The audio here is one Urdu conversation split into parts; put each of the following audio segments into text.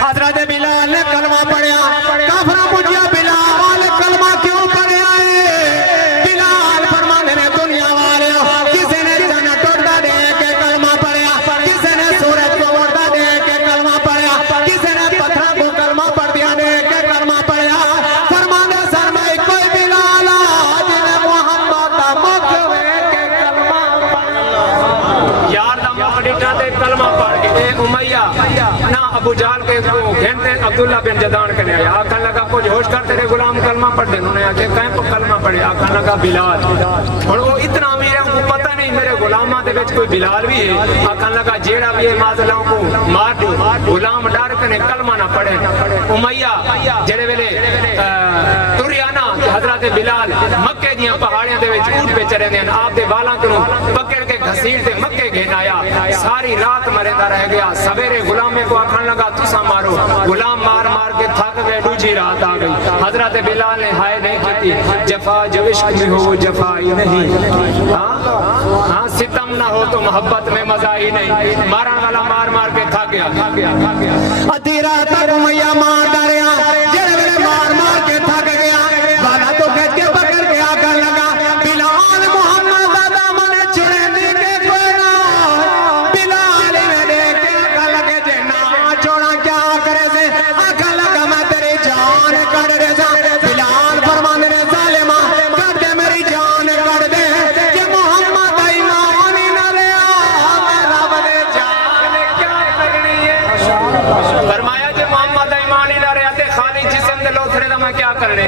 حضرت بلال نے کلمہ پڑھیا کافرہ پوچھیا بلال کلمہ کیوں پڑھیا ہے بلال فرماندے نے دنیا والے کسی نے جنت اڑتا دے کے کلمہ پڑھیا کسی نے سورج کو اڑتا دے کے کلمہ پڑھیا کسی نے پتھر کو کلمہ پڑھ دیا دے کے کلمہ پڑھیا فرماندے سر میں کوئی بلال جنہیں محمد کا مکھ وے کے کلمہ پڑھیا یار دا مکھ ڈٹا تے کلمہ پڑھ کے اے امیہ نہ ابو جہل کے گھنٹے عبداللہ بن جدان کے آیا آکھن لگا کچھ ہوش کر تیرے غلام کلمہ پڑھ دے انہوں نے آکھے کہیں پر کلمہ پڑھے آکھن لگا بلال اور وہ اتنا امیر ہے ان کو پتہ نہیں میرے غلامہ دے وچ کوئی بلال بھی ہے آکھن لگا جیڑا بھی ہے معذلوں کو مار دو غلام ڈر کنے کلمہ نہ پڑھے امیہ جڑے ویلے تریانا حضرت بلال مکے دیاں پہاڑیاں دے وچ اونٹ پہ چرے دیں آپ دے والاں کنوں پکڑ کے گھسیٹ دے مکے گھن آیا ساری رات مریندا رہ گیا سویرے غلامے کو آکھن لگا تسا مارو غلام مار مار کے تھک گئے دوجی رات آ گئی حضرت بلال نے ہائے نہیں کیتی جفا جو عشق میں ہو جفا ہی نہیں ہاں ستم نہ ہو تو محبت میں مزہ ہی نہیں مارن والا مار مار کے تھک گیا ادھی رات تک امیہ مار ڈریا جڑے ویلے مار مار کے تھک گیا والا تو کہہ کے پکڑ کے آکھن لگا بلال محمد دا دامن چھڑے دی کے کوئی نہ بلال نے دیکھ کے آکھن لگے جے نہ چھوڑا کیا کرے سے آکھن لگا میں تیری جان کٹ دے سا بلال فرماندے نے ظالما کٹ دے میری جان کٹ دے کہ محمد دا ایمان ہی نہ رہیا میں رب دے جان کیا کرنی ہے فرمایا کہ محمد ایمان ہی نہ رہا تے خالی جسم دے لوتھڑے دا میں کیا کرنے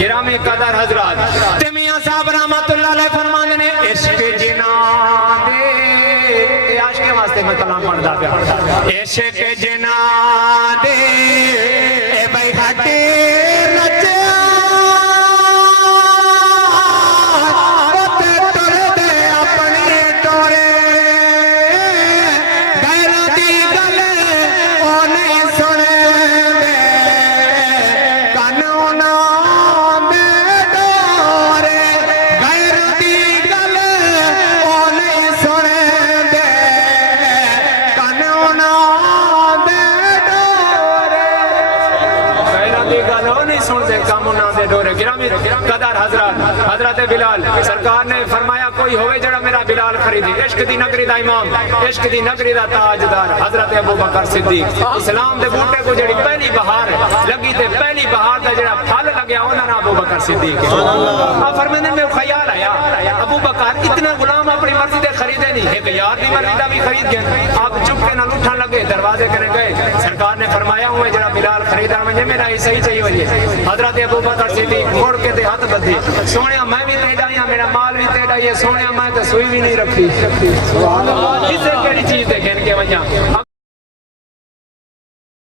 گرامی قدر حضرات تے میاں صاحب رحمت اللہ علیہ فرماندے نے عشق جناں دے عاشق کے واسطے میں کلام پڑھدا پیا عشق جناں دے اے بھائی ہٹے نچیا تے ٹر دے اپنی ٹورے غیراں دی گل او نہیں سنے دے کن انہاں دے ڈورے غیراں دی گل او نہیں سنے دے کن انہاں دے ڈورے غیرت دی گل ہو نہیں سنتے کام انہاں دے ڈورے گرامی قدر حضرت بلال سرکار نے فرمایا کوئی ہوئے جڑا میرا بلال خریدی عشق دی نگری دا امام عشق دی نگری دا تاجدار حضرت ابو بکر صدیق اسلام دے بوٹے کو جڑی پہلی بہار لگی تے پہلی بہار دا جڑا پھل لگیا انہاں نام ابو بکر صدیق آپ فرماندے میں خیال آیا ابو بکر اتنا غلام اپنی مرضی دے خریدے نہیں ایک یار دی مرضی دا بھی خرید گئے آپ چپ کے نہ اٹھن لگے دروازے کرے گئے سرکار نے فرمایا ہوئے جڑا بلال خریدا مجھے میرا ہی صحیح چاہیے ہوئے حضرت ابو بکر صدیق موڑ کے تے ہاتھ بدھی سونیا میں بھی تیڈا ہی میرا مال بھی تیڈا ہی سونیا میں تے سوئی بھی نہیں رکھی اسے کیڑی چیز دے گھن کے ونجا